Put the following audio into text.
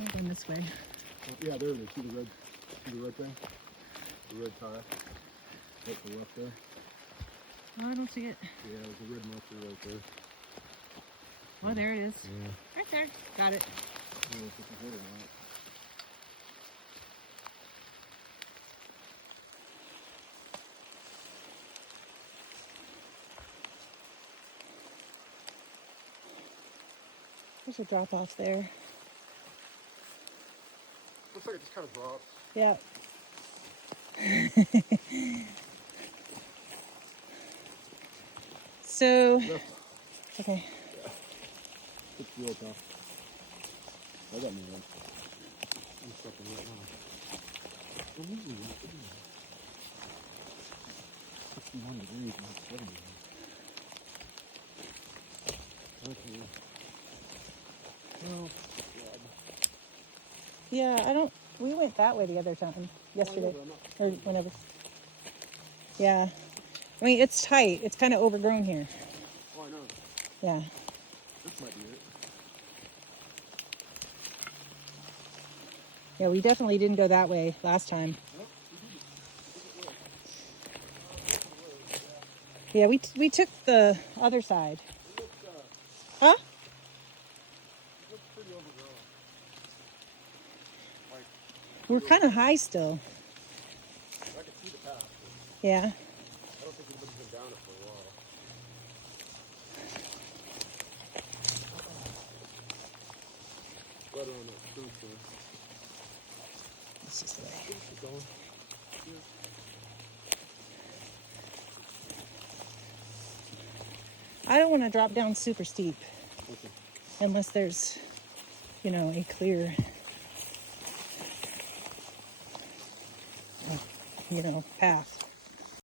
I'm going this way. Oh, yeah, there it is. See the red thing? The red tire. Right to the left there. Oh, I don't see it. Yeah, there's a red marker right there. Oh, there it is. Yeah. Right there. Got it. I don't know if it's a hit or not. There's a drop off there. Looks like it just kind of drops. Yeah. So, Left. okay. Yeah. It's real tough. I got me one. I'm stuck in right now. 61 degrees, not 70. Okay. Oh, God. Yeah, we went that way the other time, yesterday, or whenever. Yeah. I mean, it's tight. It's kind of overgrown here. Oh, I know. Yeah. This might be it. Yeah, we definitely didn't go that way last time. Yeah, we took the other side. It looks, Huh? it looks pretty overgrown. Like, We're kind of high still. I can see the path. Yeah. I don't think anybody's been down it for a while. Right around that tree there. This is the way. Keep going. Yeah. I don't want to drop down super steep Okay. unless there's, a clear, path.